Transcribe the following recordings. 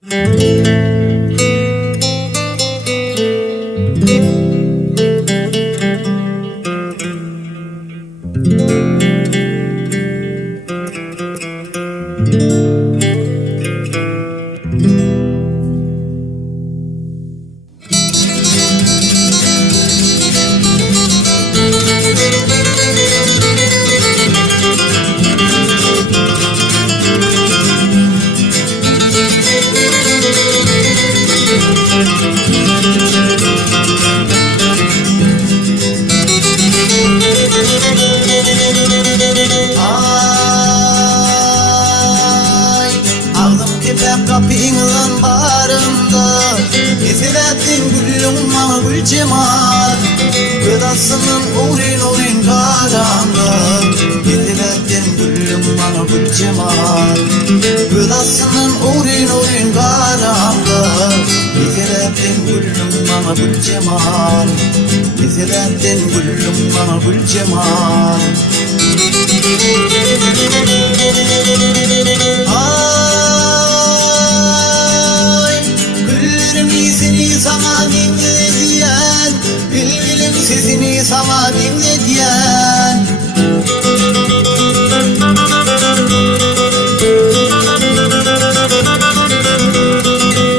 Ay, aldım kepek kapının barında, esilettin gülüm bana gül cemal. Gıdasının uğrin uğrin karanda, esilettin gülüm bana gül cemal. Gıdasının uğrin uğrin karanda, esilettin gülüm bana gül cemal. Esilettin gülüm bana gül cemal. Ay, güllerim iyisini sana dinle diyen, bülbülüm sesini sana dinle diyen.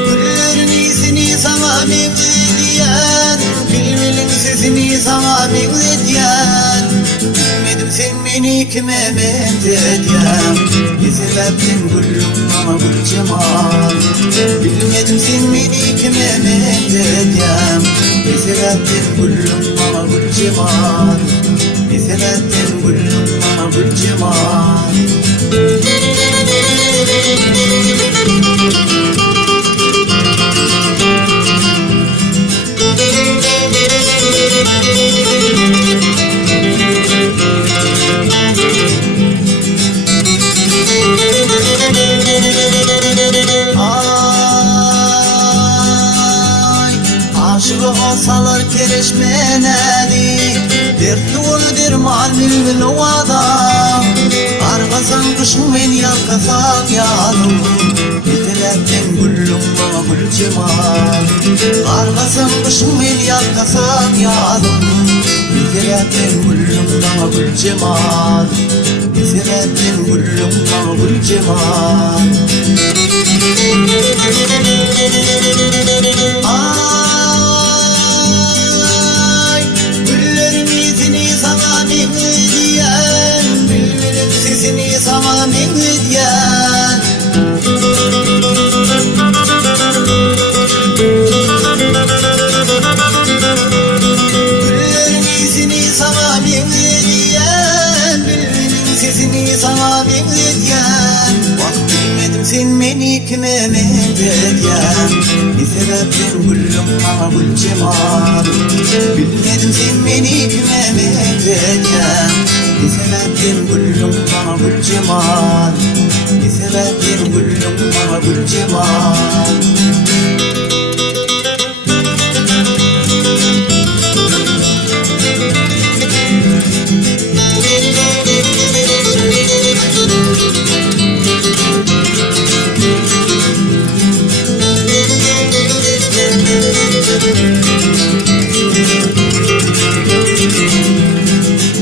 Güllerim iyisini sana dinle diyen, bülbülüm sesini sana dinle diyen. Bilmedim sen beni kime benzediyem, ne sebepten gülüm bana gül cemal. Bilmedim sen beni kime benzediyem, ne sebepten gülüm bana gül cemal. Ne sebepten gülüm bana gül cemal. Aşık olsalar kerişmeneli, dertli olu derman bilmeli o adam. Argasan kışın beni yarkasan yanım, yeterekten gülüm bana gül cemal. Argasan kışın beni yarkasan yanım, yeterekten gülüm bana gül cemal. Yeterekten gülüm bana gül cemal. Ay, güllerin izini sana dinle diyen, bülbülün sesini sana dinle diyen. Güllerin izini sana dinle diyen, bülbülün sesini sana dinle diyen. Bak bilmedim sen beni kime benzediyem, ne sebepten gülüm bana gül cemal. Bilmedim sen beni kime benzediyem, ne sebepten gülüm bana gül cemal. Ne sebepten gülüm bana gül cemal.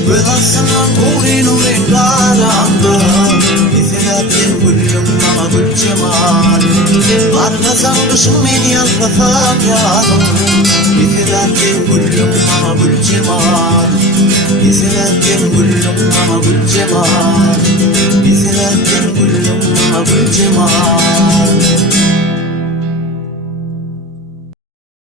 Gıdasının uğrin uğrin karanda, ne sebepten gülüm bana gül cemal. Argasan kışın beni yarkasan yanım, ne sebepten gülüm bana gül cemal. Ne sebepten gülüm bana gül cemal. Ne sebepten gülüm bana gül cemal.